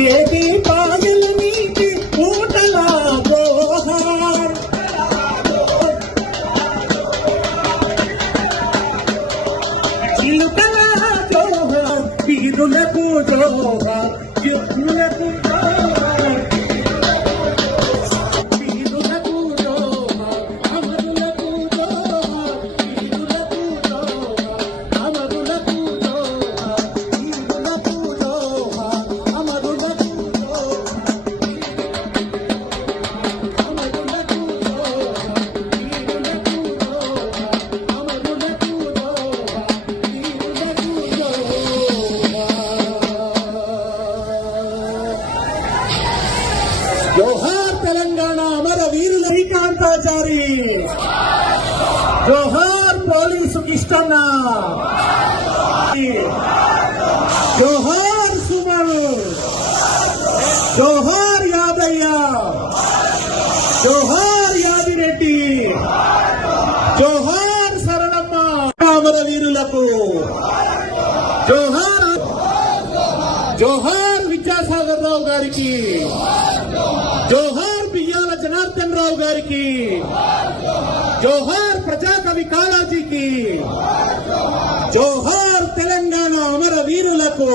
पवलूता bill का जो kilo न पूरो किले జోహార్ జోహార్ తెలంగాణ అమర వీరుల శ్రీకాంతాచారి జోహార్ పోలీసు కిష్టన్న జోహార్ సుమన్ జోహార్ యాదయ్య జోహార్ యాదిరెడ్డి జోహార్ శరణమ్మ అమర వీరులకు జోహార్ జోహార్ విద్యాసాగర్ రావు గారికి జోహార్ బియ్యాల జనార్దన్ రావు గారికి జోహార్ ప్రజాకవి కాళాజీకి జోహార్ తెలంగాణ అమర వీరులకు